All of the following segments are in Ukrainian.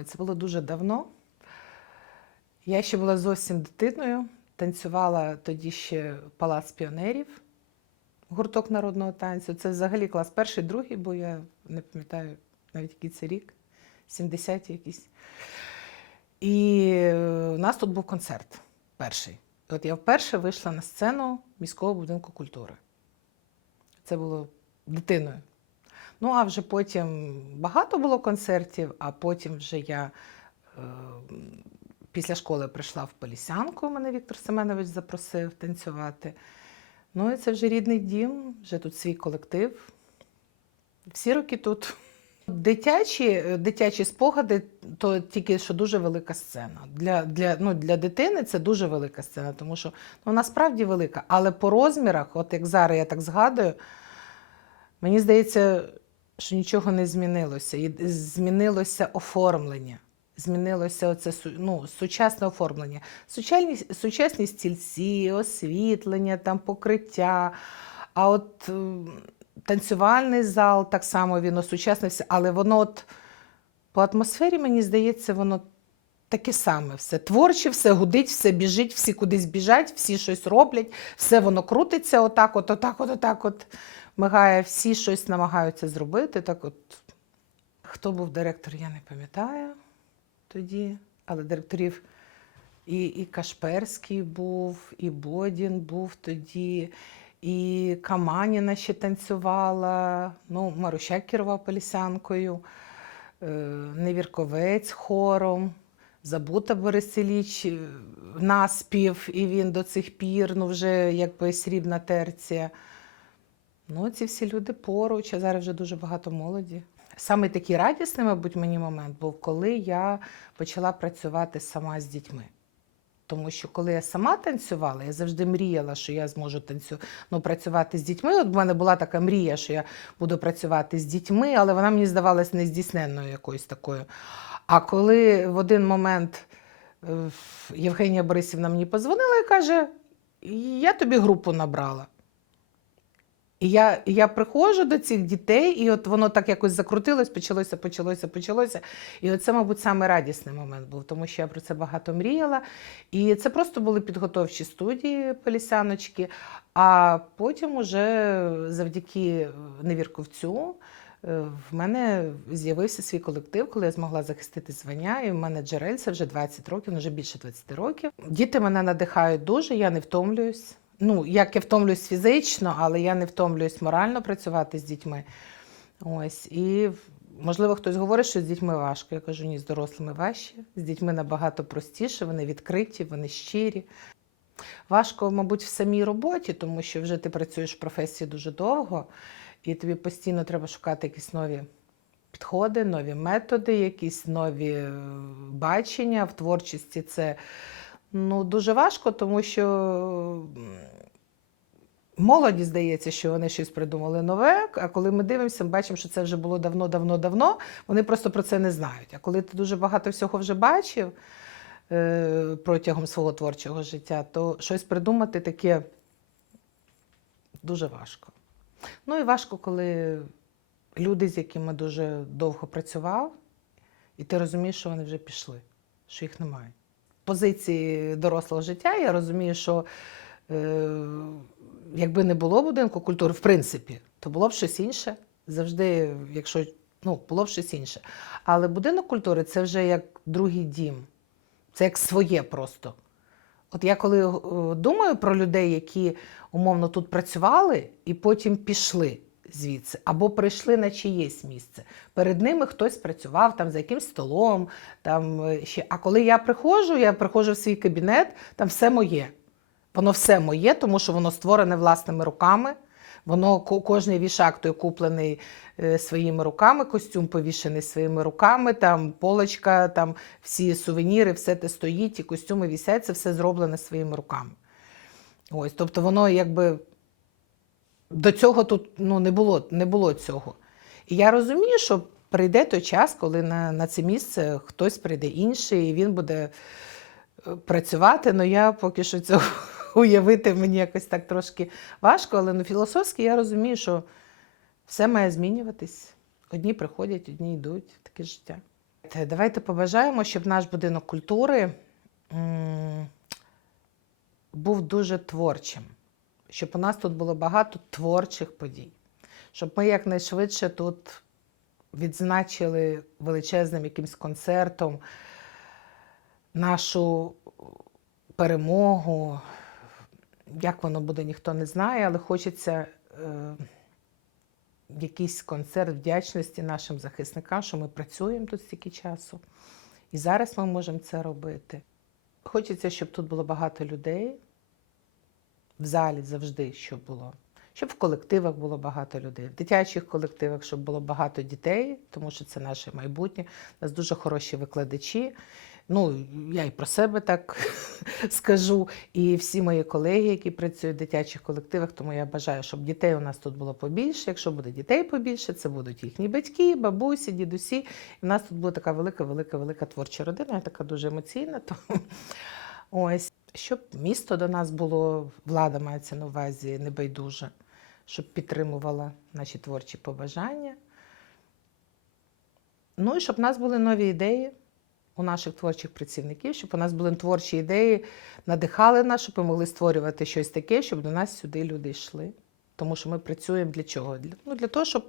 Ой, це було дуже давно. Я ще була зовсім дитиною, танцювала тоді ще Палац піонерів, гурток народного танцю. Це взагалі клас перший, другий, бо я не пам'ятаю навіть який це рік, 70 якийсь. І е, у нас тут був концерт перший. От я вперше вийшла на сцену міського будинку культури. Це було дитиною. Ну, а вже потім багато було концертів, а потім вже я е, після школи прийшла в Полісянку, мене Віктор Семенович запросив танцювати. Ну, і це вже рідний дім, вже тут свій колектив. Всі роки тут. Дитячі, е, дитячі спогади то тільки що дуже велика сцена. Для, для, ну, для дитини це дуже велика сцена, тому що ну, вона справді велика. Але по розмірах, от як зараз я так згадую, мені здається, що нічого не змінилося. Змінилося оформлення. Змінилося оце ну, сучасне оформлення. Сучасні, сучасні стільці, освітлення, там, покриття. А от танцювальний зал так само він осучаснився, але воно от по атмосфері, мені здається, воно таке саме все. Творче, все гудить, все біжить, всі кудись біжать, всі щось роблять, все воно крутиться отак, от, отак, от, отак, от мигає, всі щось намагаються зробити. Так от. Хто був директор, я не пам'ятаю тоді, але директорів і, і Кашперський був, і Бодін був тоді, і Каманіна ще танцювала, ну, Марущак керував Полісянкою, е, Невірковець хором, Забута Борисиліч е, наспів, і він до цих пір, ну вже якби срібна терція. Ну, ці всі люди поруч, а зараз вже дуже багато молоді. Саме такий радісний, мабуть, мені момент був, коли я почала працювати сама з дітьми. Тому що коли я сама танцювала, я завжди мріяла, що я зможу танцю... ну, працювати з дітьми. От в мене була така мрія, що я буду працювати з дітьми, але вона мені здавалась нездійсненною якоюсь такою. А коли в один момент е, Євгенія Борисівна мені позвонила і каже: Я тобі групу набрала. І я, я приходжу до цих дітей, і от воно так якось закрутилось, почалося, почалося, почалося. І оце, мабуть, саме радісний момент був, тому що я про це багато мріяла. І це просто були підготовчі студії полісяночки. А потім, уже завдяки невірковцю, е, в мене з'явився свій колектив, коли я змогла захистити звання. І в мене джерель це вже 20 років, ну, вже більше 20 років. Діти мене надихають дуже, я не втомлююсь. Ну, як я втомлююсь фізично, але я не втомлююсь морально працювати з дітьми. Ось. І можливо, хтось говорить, що з дітьми важко. Я кажу, ні, з дорослими важче. З дітьми набагато простіше, вони відкриті, вони щирі. Важко, мабуть, в самій роботі, тому що вже ти працюєш в професії дуже довго, і тобі постійно треба шукати якісь нові підходи, нові методи, якісь нові е, бачення. В творчості це ну, дуже важко, тому що молоді здається, що вони щось придумали нове. А коли ми дивимося, ми бачимо, що це вже було давно-давно-давно. Вони просто про це не знають. А коли ти дуже багато всього вже бачив е, протягом свого творчого життя, то щось придумати таке дуже важко. Ну і важко, коли люди, з якими дуже довго працював, і ти розумієш, що вони вже пішли, що їх немає. Позиції дорослого життя я розумію, що е, якби не було будинку культури, в принципі, то було б щось інше. Завжди, якщо ну, було б щось інше. Але будинок культури це вже як другий дім, це як своє просто. От я коли е, думаю про людей, які умовно тут працювали і потім пішли звідси, або прийшли на чиєсь місце. Перед ними хтось працював там за якимсь столом. Там, е, ще. А коли я приходжу, я приходжу в свій кабінет, там все моє. Воно все моє, тому що воно створене власними руками. Воно кожний вішак той куплений е, своїми руками, костюм повішений своїми руками, там полочка, там всі сувеніри, все те стоїть, і костюми вісять, це все зроблене своїми руками. Ось, тобто воно якби до цього тут ну, не, було, не було цього. І я розумію, що прийде той час, коли на, на це місце хтось прийде інший, і він буде е, працювати. Ну я поки що цього уявити мені якось так трошки важко, але ну, філософськи я розумію, що все має змінюватись. Одні приходять, одні йдуть, таке життя. Давайте побажаємо, щоб наш будинок культури був дуже творчим, щоб у нас тут було багато творчих подій, щоб ми якнайшвидше тут відзначили величезним якимсь концертом нашу перемогу. Як воно буде, ніхто не знає, але хочеться е, якийсь концерт вдячності нашим захисникам, що ми працюємо тут стільки часу. І зараз ми можемо це робити. Хочеться, щоб тут було багато людей. В залі завжди, щоб було. Щоб в колективах було багато людей, в дитячих колективах, щоб було багато дітей, тому що це наше майбутнє. У нас дуже хороші викладачі. Ну, я і про себе так скажу, і всі мої колеги, які працюють в дитячих колективах, тому я бажаю, щоб дітей у нас тут було побільше. Якщо буде дітей побільше, це будуть їхні батьки, бабусі, дідусі. І в нас тут буде така велика, велика, велика творча родина, я така дуже емоційна. Тому ось, щоб місто до нас було, влада мається на увазі небайдуже, щоб підтримувала наші творчі побажання. Ну і щоб в нас були нові ідеї у наших творчих працівників, щоб у нас були творчі ідеї, надихали нас, щоб ми могли створювати щось таке, щоб до нас сюди люди йшли. Тому що ми працюємо для чого? Для, ну, для того, щоб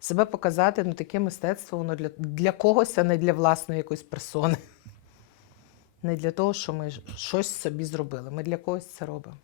себе показати, ну таке мистецтво, воно для, для когось, а не для власної якоїсь персони. Не для того, що ми щось собі зробили. Ми для когось це робимо.